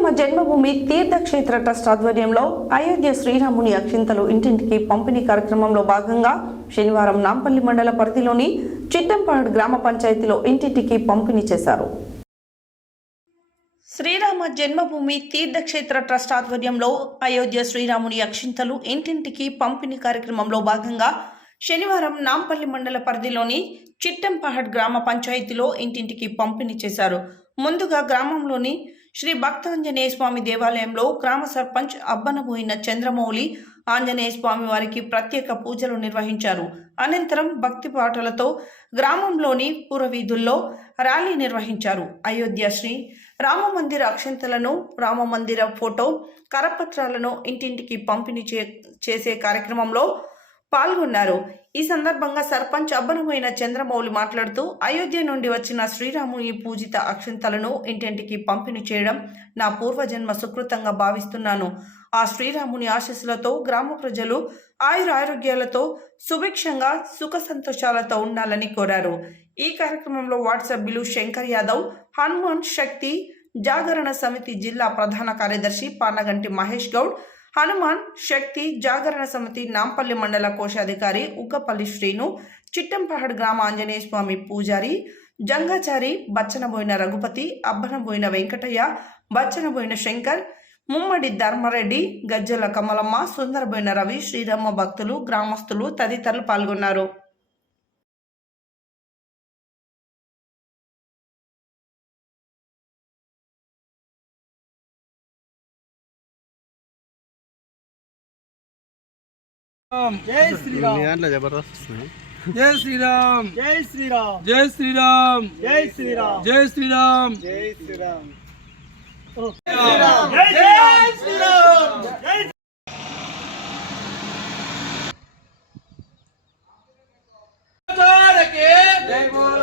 శ్రీరామ జన్మభూమి Teerthkshetra trust ఆధ్వర్యంలో అయోధ్య శ్రీరాముని అక్షింతలు ఇంటింటికి పంపిణీ కార్యక్రమంలో భాగంగా శనివారం నాంపల్లి మండల పరిధిలోని చిట్టంపాడు గ్రామ పంచాయతీలో ఇంటింటికి పంపిణీ చేశారు. శ్రీరామ జన్మభూమి తీర్థక్షేత్ర ట్రస్ట్ ఆధ్వర్యంలో అయోధ్య శ్రీరాముని అక్షింతలు ఇంటింటికి పంపిణీ కార్యక్రమంలో భాగంగా శనివారం నాంపల్లి మండల పరిధిలోని చిట్టంపహడ్ గ్రామ పంచాయతీలో ఇంటింటికి పంపిణీ చేశారు. ముందుగా గ్రామంలోని శ్రీ భక్తాంజనేయ స్వామి దేవాలయంలో గ్రామ సర్పంచ్ అబ్బనబోయిన చంద్రమౌళి ఆంజనేయ స్వామి వారికి ప్రత్యేక పూజలు నిర్వహించారు. అనంతరం భక్తి పాటలతో గ్రామంలోని పురవీధుల్లో ర్యాలీ నిర్వహించారు. అయోధ్య శ్రీ రామ మందిర అక్షంతలను, రామ మందిర ఫోటో, కరపత్రాలను ఇంటింటికి పంపిణీ చేసే కార్యక్రమంలో పాల్గొన్నారు. ఈ సందర్భంగా సర్పంచ్ అబ్బనబోయిన చంద్రమౌళి మాట్లాడుతూ, అయోధ్య నుండి వచ్చిన శ్రీరాముని పూజిత అక్షంతలను ఇంటింటికి పంపిణీ చేయడం నా పూర్వజన్మ సుకృతంగా భావిస్తున్నాను. ఆ శ్రీరాముని ఆశీస్సులతో గ్రామ ప్రజలు ఆయురారోగ్యాలతో సుభిక్షంగా సుఖ సంతోషాలతో ఉండాలని కోరారు. ఈ కార్యక్రమంలో వార్డు సభ్యులు శంకర్ యాదవ్, హనుమాన్ శక్తి జాగరణ సమితి జిల్లా ప్రధాన కార్యదర్శి పానగంటి మహేష్ గౌడ్, హనుమాన్ శక్తి జాగరణ సమితి నాంపల్లి మండల కోశాధికారి ఉగ్గపల్లి శ్రీను, చిట్టంపహడ్ గ్రామ ఆంజనేయ స్వామి పూజారి జంగాచారి, బచ్చనబోయిన రఘుపతి, అబ్బనబోయిన వెంకటయ్య, బచ్చనబోయిన శంకర్, ముమ్మడి ధర్మారెడ్డి, గజ్జల కమలమ్మ, సుందరబోయిన రవి, శ్రీరామ భక్తులు, గ్రామస్తులు తదితరులు పాల్గొన్నారు. जय श्री राम। जबरदस्त जय श्री राम। जय श्री राम। जय श्री राम। जय श्री राम। जय श्री राम। जय श्री राम। जय श्री राम। जय